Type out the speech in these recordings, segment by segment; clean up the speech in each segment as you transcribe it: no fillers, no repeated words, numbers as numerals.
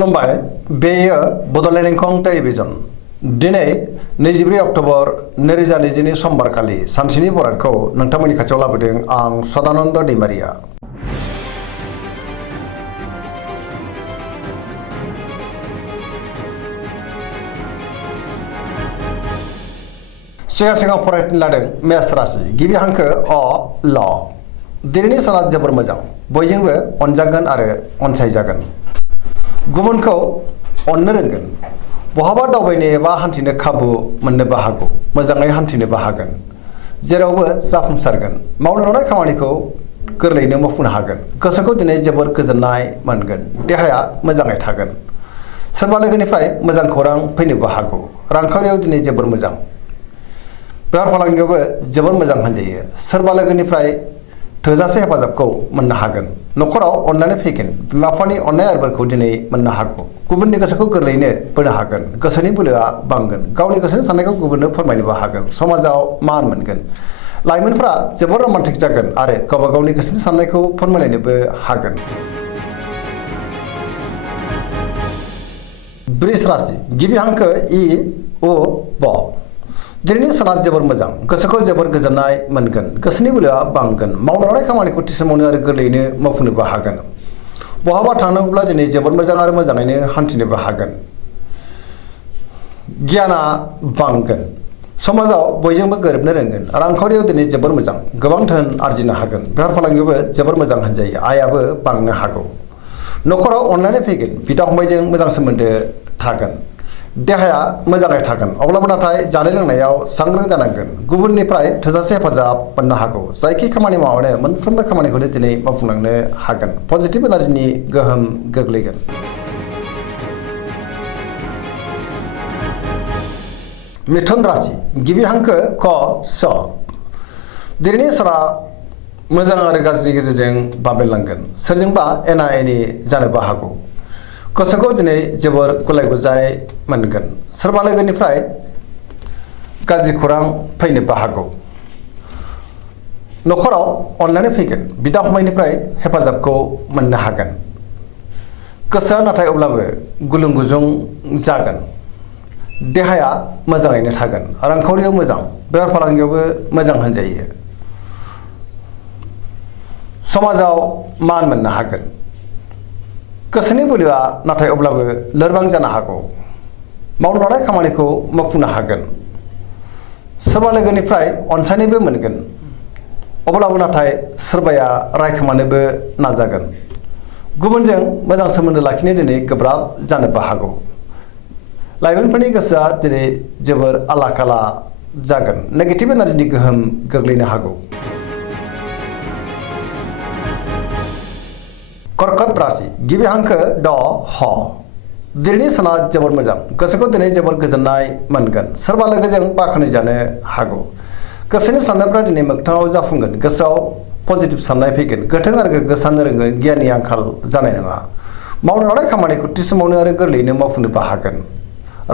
खुलुमबाय बेयो बड'लेण्ड इंखं टेलिभिजन दिनै 24 अक्ट'बर 2020 समबारखालि सानसेनि बरादखौ नोंथांमोननि खाथियाव लाबोदों आं सदानन्द दैमारिया। सिगां फरायनो लादों मेष राशि गिबि हांखो अ ल दिनैनि साना जोबोर मोजां बयजोंबो अनजागोन आरो अनसायजागोन गुबुनखौ अननो रोंगोन बहाबा दावबायनो एबा हान्थिनो खाबु मोननोबो हागौ मोजाङै हान्थिनोबो हागोन जेरावबो जाफुंसारगोन मावनो लानाय खामानिखौ गोरलैयैनो मावफुंनो हागोन गोसोखौ दिनै जोबोर गोजोननाय मोनगोन देहाया मोजाङै थागोन सोरबा लोगोनिफ्राय मोजां खौरां फैनोबो हागौ रांखावरियाव दिनै जोबोर मोजां बेफार फालांगियावबो जोबोर मोजां होनजायो सोरबा लोगोनिफ्राय थोजासे हेफाजाबखौ मोननो हागोन न'खराव अननानै फैगोन बिमा बिफानि अननाय आरबोरखौ दिनै मोननो हागौ गुबुननि गोसोखौ गोरलैयैनो बोनो हागोन गोसोनि बोलोआ बांगोन गावनि गोसोनि साननायखौ गुबुननो फोरमायनोबो हागोन समाजाव मान मोनगोन लाइमोनफ्रा जोबोर रमान्टिक जागोन आरो गावबा गावनि गोसोनि साननायखौ फोरमायलायनोबो हागोन। वृष राशि गिबि हांखो इ उ ब दिनैनि साना जोबोर मोजां गोसोखौ जोबोर गोजोननाय मोनगोन गोसोनि बोलोआ बांगोन मावनो लानाय खामानिखौ थि समावनो आरो गोरलैयैनो मावफुंनोबो हागोन बहाबा थांनांगौब्ला दिनै जोबोर मोजां आरो मोजाङैनो हान्थिनोबो हागोन गियाना बांगोन समाजाव बयजोंबो गोरोबनो रोंगोन रांखावरियाव दिनै जोबोर मोजां गोबां धोन आरजिनो हागोन बेफार फालांगियावबो जोबोर मोजां होनजायो आयाबो बांनो हागौ न'खराव अननानै फैगोन बिदा फंबायजों मोजां सोमोन्दो थागोन देहाया मोजाङै थागोन अब्लाबो नाथाय जानाय लोंनायाव सांग्रां जानांगोन गुबुननिफ्राय थोजासे हेफाजाब मोननो हागौ जायखि खामानि मावनो मोनफ्रोमबो खामानिखौनो दिनै मावफुंलांनो हागोन पजिटिभ एनार्जिनि गोहोम गोग्लैगोन। मिथुन राशि गिबि हांखो क स दिनैनि साना मोजां आरो गाज्रिनि गेजेरजों बाबेनलांगोन सोरजोंबा एना एनि जानोबो हागौ गोसोखौ दिनै जोबोर गुलाय गुजाय मोनगोन सोरबा लोगोनिफ्राय गाज्रि खौरां फैनोबो हागौ न'खराव अननानै फैगोन बिदा फंबायनिफ्राय हेफाजाबखौ मोननो हागोन गोसोआ नाथाय अब्लाबो गुलुं गुजुं जागोन देहाया मोजाङैनो थागोन रांखावरियाव मोजां बेफार फालांगियावबो मोजां होनजायो समाजाव मान मोननो हागोन गोसोनि बोलोआ नाथाय अब्लाबो लोरबां जानो हागौ मावनो लानाय खामानिखौ मावफुंनो हागोन सोरबा लोगोनिफ्राय अनसायनायबो मोनगोन अब्लाबो नाथाय सोरबाया रायखोमानोबो नाजागोन गुबुनजों मोजां सोमोन्दो लाखिनो दिनै गोब्राब जानोबो हागौ लाइमोनफोरनि गोसोआ दिनै जोबोर आला खाला जागोन नेगेटिभ एनार्जिनि गोहोम गोग्लैनो हागौ। कर्कट राशि गिबि हांखो ड ह दिनैनि साना जोबोर मोजां गोसोखौ दिनै जोबोर गोजोननाय मोनगोन सोरबा लोगोजों बाख्नाय जानो हागौ गोसोनि साननायफ्रा दिनै मोगथाङाव जाफुंगोन गोसोआव पजिटिभ साननाय फैगोन गोथों आरो गोग्गो साननो रोंगोन गियाननि आंखाल जानाय नङा मावनो लानाय खामानिखौ थि समावनो आरो गोरलैयैनो मावफुंनोबो हागोन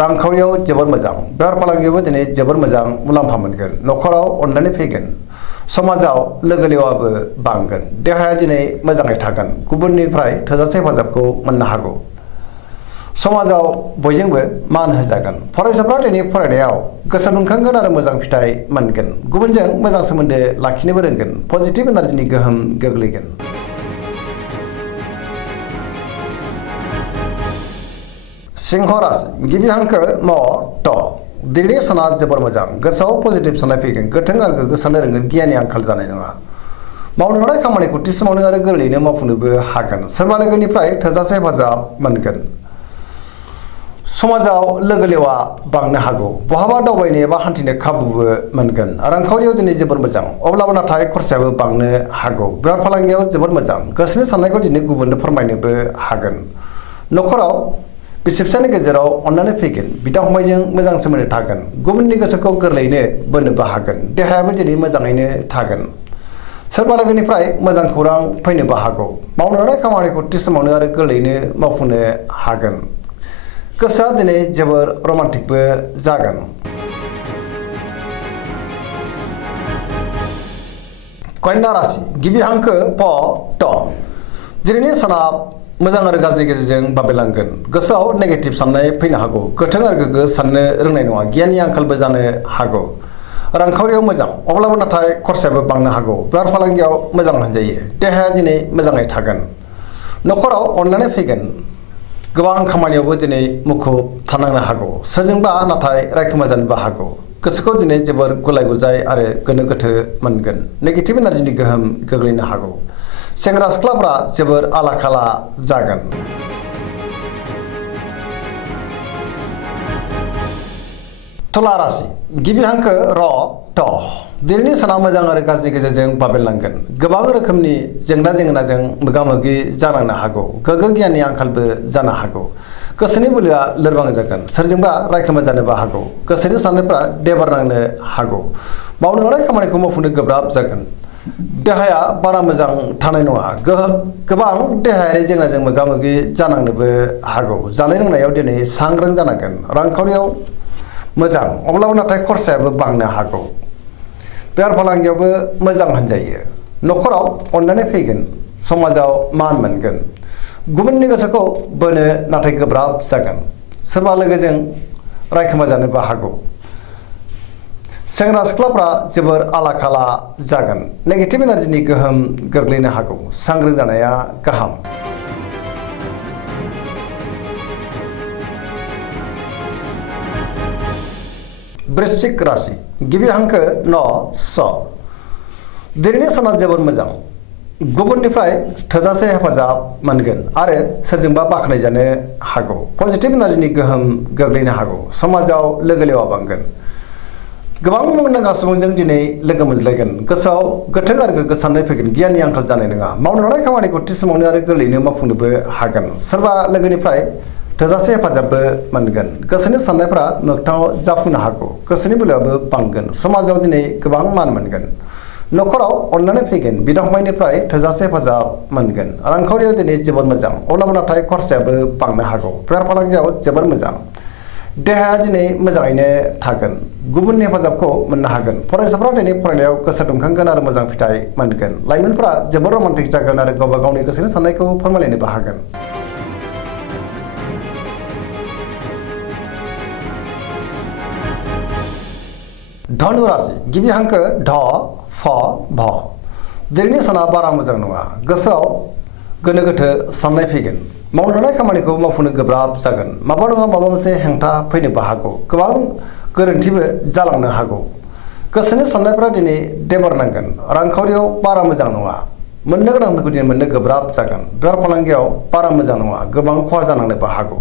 रांखावरियाव जोबोर मोजां बेफार फालांगियावबो दिनै जोबोर मोजां मुलाम्फा मोनगोन न'खराव अननानै फैगोन समाजाव लोगो लेवाबो बांगोन देहाया दिनै मोजाङै थागोन गुबुननिफ्राय थोजासे हेफाजाबखौ मोननो हागौ समाजाव बयजोंबो मान होजागोन फरायसाफ्रा दिनै फरायनायाव गोसो दुंखांगोन आरो मोजां फिथाइ मोनगोन गुबुनजों मोजां सोमोन्दो लाखिनोबो रोंगोन पजिटिभ एनार्जिनि गोहोम गोग्लैगोन। सिंह राशि गिबि हांखो म ट दिनैनि साना जोबोर मोजां गोसोआव पजिटिभ साननाय फैगोन गोथों आरो गोग्गो साननो रोंगोन गियाननि आंखाल जानाय नङा मावनो लानाय खामानिखौ थि समावनो आरो गोरलैयैनो मावफुंनोबो हागोन सोरबा लोगोनिफ्राय थोजासे हेफाजाब मोनगोन समाजाव लोगो लेवा बांनो हागौ बहाबा दावबायनो एबा हान्थिनो खाबुबो मोनगोन रांखावरियाव दिनै जोबोर मोजां अब्लाबो नाथाय खरसायाबो बांनो हागौ बेफार फालांगियाव जोबोर मोजां गोसोनि साननायखौ दिनै गुबुननो फोरमायनोबो हागोन न'खराव बिसि फिसायनि गेजेराव अननानै फैगोन बिदा फंबायजों मोजां सोमोन्दो थागोन गुबुननि गोसोखौ गोरलैयैनो बोनोबो हागोन देहायाबो दिनै मोजाङैनो थागोन सोरबा लोगोनिफ्राय मोजां खौरां फैनोबो हागौ मावनो लानाय खामानिखौ थि समावनो आरो गोरलैयैनो मावफुंनो हागोन गोसोआ दिनै जोबोर रमान्टिकबो जागोन। कन्या राशि गिबि हांखो प ट दिनैनि साना मोजां आरो गाज्रि गेजेरजों बाबेलांगोन गोसोआव नेगेटिभ साननाय फैनो हागौ गोथों आरो गोग्गो साननो रोंनाय नङा गियाननि आंखालबो जानो हागौ रांखावरियाव मोजां अब्लाबो नाथाय खरसायाबो बांनो हागौ बेफार फालांगियाव मोजां होनजायो देहाया दिनै मोजाङै थागोन न'खराव अनलायनाय फैगोन गोबां खामानियावबो दिनै मुखुब थानांनो हागौ सोरजोंबा नाथाय रायखोमा जानोबो हागौ गोसोखौ दिनै जोबोर गुलाय गुजाय आरो गोनो गोथो मोनगोन नेगेटिभ एनार्जिनि गोहोम गोग्लैनो हागौ सेंग्रा सिख्लाफ्रा जोबोर आला खाला जागोन तुला राशि गिबि हांखो र ट दिनैनि साना मोजां आरो गाज्रिनि गेजेरजों बाबेलांगोन गोबां रोखोमनि जेंना जेंनाजों मोगा मोगि जानांनो हागौ गोग्गो गियाननि आंखालबो जानो हागौ गोसोनि बोलोआ लोरबां जागोन सोरजोंबा रायखोमा जानोबो हागौ गोसोनि साननायफ्रा देबार नांनो हागौ मावनो लानाय खामानिखौ मावफुंनो गोब्राब जागोन देहाया बारा मोजां थानाय नङा गोबां देहायारि जेंनाजों मोगा मोगि जानांनोबो हागौ जानाय लोंनायाव दिनै सांग्रां जानांगोन रांखावरियाव मोजां अब्लाबो नाथाय खरसायाबो बांनो हागौ बेफार फालांगियावबो मोजां होनजायो न'खराव अनलायनाय फैगोन समाजाव मान मोनगोन गुबुननि गोसोखौ बोनो नाथाय गोब्राब जागोन सोरबा लोगोजों रायखोमा जानोबो हागौ सेंग्रा सिख्लाफ्रा जोबोर आला खाला जागोन नेगेटिभ एनार्जिनि गोहोम गोग्लैनो हागौ सांग्रां जानाया गाहाम वृश्चिक राशि गिबि हांखो न स दिनैनि साना जोबोर मोजां गुबुननिफ्राय थोजासे हेफाजाब मोनगोन आरो सोरजोंबा बाख्नायजानो हागौ पजिटिभ एनार्जिनि गोहोम गोग्लैनो हागौ समाजाव लोगो लेवा बांगोन गोबां मुंदांखा सुबुंजों दिनै लोगो मोनज्लायगोन गोसोआव गोथों आरो गोग्गो साननाय फैगोन गियाननि आंखाल जानाय नङा मावनो लानाय खामानिखौ थि समावनो आरो गोरलैयैनो मावफुंनोबो हागोन सोरबा लोगोनिफ्राय थोजासे हेफाजाबबो मोनगोन गोसोनि साननायफ्रा मोगथाङाव जाफुंनो हागौ गोसोनि बोलोआबो बांगोन समाजाव दिनै गोबां मान मोनगोन न'खराव अननानै फैगोन बिदा फंबायनिफ्राय थोजासे हेफाजाब मोनगोन रांखावरियाव दिनै जोबोर मोजां अब्लाबो नाथाय खरसायाबो बांनो हागौ बेफार फालांगियाव जोबोर मोजां देहाया दिनै मोजाङैनो थागोन गुबुननि हेफाजाबखौ मोननो हागोन फरायसाफ्रा दिनै फरायनायाव गोसो दुंखांगोन आरो मोजां फिथाइ मोनगोन लाइमोनफ्रा जोबोर रमान्टिक जागोन आरो गावबा गावनि गोसोनि साननायखौ फोरमायलायनोबो हागोन धनु राशि गिबि हांखो ढ फ भ दिनैनि साना बारा मोजां नङा गोसोआव गोनो गोथो साननाय फैगोन मावनो लानाय खामानिखौ मावफुंनो गोब्राब जागोन माबा नङा माबा मोनसे हेंथा फैनोबो हागौ गोबां गोरोन्थिबो जालांनो हागौ गोसोनि साननायफ्रा दिनै देबार नांगोन रांखावरियाव बारा मोजां नङा मोननो गोनांफोरखौ दिनै मोननो गोब्राब जागोन बेफार फालांगियाव बारा मोजां नङा गोबां खहा जानांनोबो हागौ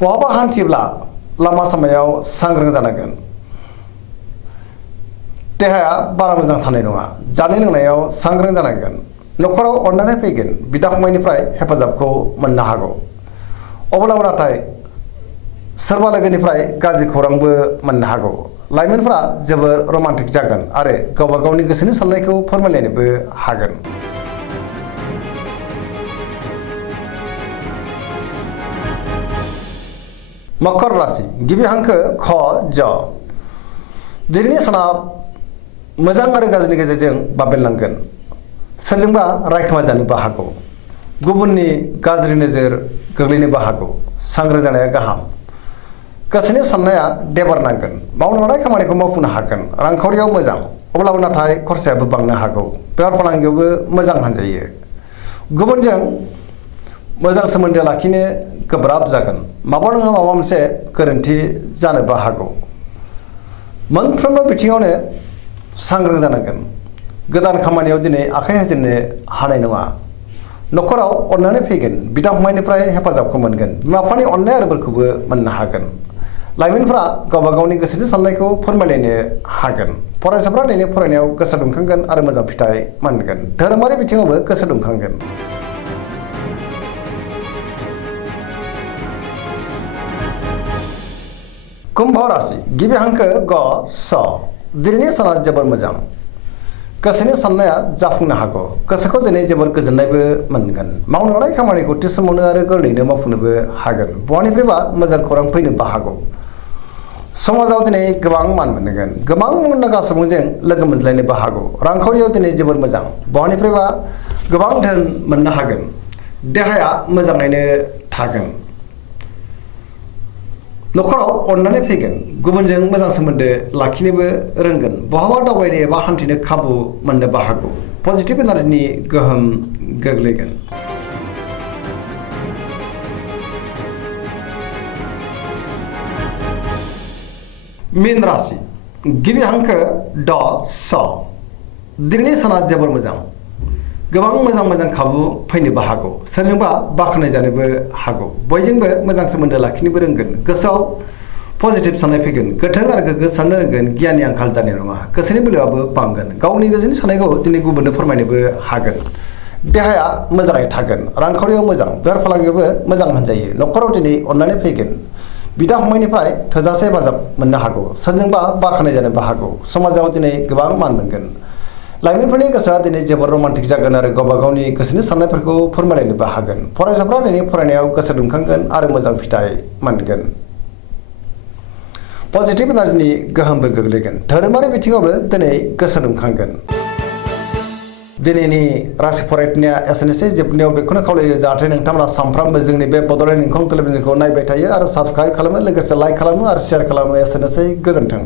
बहाबा हान्थिब्ला लामा सामायाव सांग्रां जानांगोन देहाया बारा मोजां थानाय नङा जानाय लोंनायाव सांग्रां जानांगोन न'खराव अननानै फैगोन बिदा फंबायनिफ्राय हेफाजाबखौ मोननो हागौ अब्लाबो नाथाय सोरबा लोगोनिफ्राय गाज्रि खौरांबो मोननो हागौ लाइमोनफ्रा जोबोर रमान्टिक जागोन आरो गावबा गावनि गोसोनि साननायखौ फोरमायलायनोबो हागोन मकर राशि गिबि हांखो ख ज दिनैनि साना मोजां आरो गाज्रिनि गेजेरजों बाबेलांगोन सोरजोंबा रायखोमा जानोबो हागौ गुबुननि गाज्रि नोजोर गोग्लैनोबो हागौ सांग्रां जानाया गाहाम गोसोनि साननाया देबार नांगोन मावनो लानाय खामानिखौ मावफुंनो हागोन रांखावरियाव मोजां अब्लाबो नाथाय खरसायाबो बांनो हागौ बेफार फालांगियावबो मोजां होनजायो गुबुनजों मोजां सोमोन्दो लाखिनो गोब्राब जागोन माबा नङा माबा मोनसे गोरोन्थि जानोबो हागौ मोनफ्रोमबो बिथिङावनो सांग्रां जानांगोन गोदान खामानियाव दिनै आखाइ होजेननो हानाय नङा न'खराव अननानै फैगोन बिदा फंबायनिफ्राय हेफाजाबखौ मोनगोन बिमा बिफानि अननाय आरो बोरखौबो मोननो हागोन लाइमोनफ्रा गावबा गावनि गोसोनि साननायखौ फोरमायलायनो हागोन फरायसाफ्रा दिनै फरायनायाव गोसो दुंखांगोन आरो मोजां फिथाइ मोनगोन धोरोमारि बिथिङावबो गोसो दुंखांगोन कुम्भ राशि गिबि हांखो ग स दिनैनि साना जोबोर मोजां गोसोनि साननाया जाफुंनो हागौ गोसोखौ दिनै जोबोर गोजोननायबो मोनगोन मावनो लानाय खामानिखौ थि समावनो आरो गोरलैयैनो मावफुंनोबो हागोन बहानिफ्रायबा मोजां खौरां फैनोबो हागौ समाजाव दिनै गोबां मान मोनगोन गोबां मुंदांखा सुबुंजों लोगो मोनज्लायनोबो हागौ रांखावरियाव दिनै जोबोर मोजां बहानिफ्रायबा गोबां धोन मोननो हागोन देहाया मोजाङैनो थागोन। न'खराव अननानै फैगोन। गुबुनजों मोजां सोमोन्दो लाखिनोबो रोंगोन। बहाबा दावबायनो एबा हान्थिनो खाबु मोननोबो हागौ। पजिटिभ एनार्जिनि गोहोम गोग्लैगोन। मीन राशि गिबि हांखो ड स। दिनैनि साना जोबोर मोजां। गोबां मोजां खाबु फैनोबो हागौ। सोरजोंबा बाख्नाय जानोबो हागौ। बयजोंबो मोजां सोमोन्दो लाखिनोबो रोंगोन। गोसोआव पजिटिभ साननाय फैगोन। गोथों आरो गोग्गो साननो रोंगोन। गियाननि आंखाल जानाय नङा। गोसोनि बोलोआबो बांगोन। गावनि गोसोनि साननायखौ दिनै गुबुननो फोरमायनोबो हागोन। देहाया मोजाङै थागोन। रांखावरियाव मोजां। बेफार फालांगियावबो मोजां होनजायो। न'खराव दिनै अननानै फैगोन। बिदा फंबायनिफ्राय थोजासे हेफाजाब मोननो हागौ। सोरजोंबा बाख्नाय जानोबो हागौ। समाजाव दिनै गोबां मान मोनगोन। लाइमोनफोरनि गोसोआ दिनै जोबोर रमान्टिक जागोन आरो गावबा गावनि गोसोनि साननायफोरखौ फोरमायलायनोबो हागोन। फरायसाफ्रा दिनै फरायनायाव गोसो दुंखांगोन आरो मोजां फिथाइ मोनगोन। पजिटिभ एनार्जिनि गोहोमबो गोग्लैगोन। धोरोमारि बिथिङावबो दिनै गोसो दुंखांगोन। दिनैनि राशि फरायनाया एसेनोसै। जोबनायाव बेखौनो खावलायो जाहाथे नोंथांमोना सानफ्रामबो जोंनि बे बड'लेण्ड इंखं टेलिभिजनखौ नायबाय थायो आरो साबस्क्राइब खालामो, लोगोसे लाइक खालामो आरो शेयार खालामो। एसेनोसै, गोजोन्थों।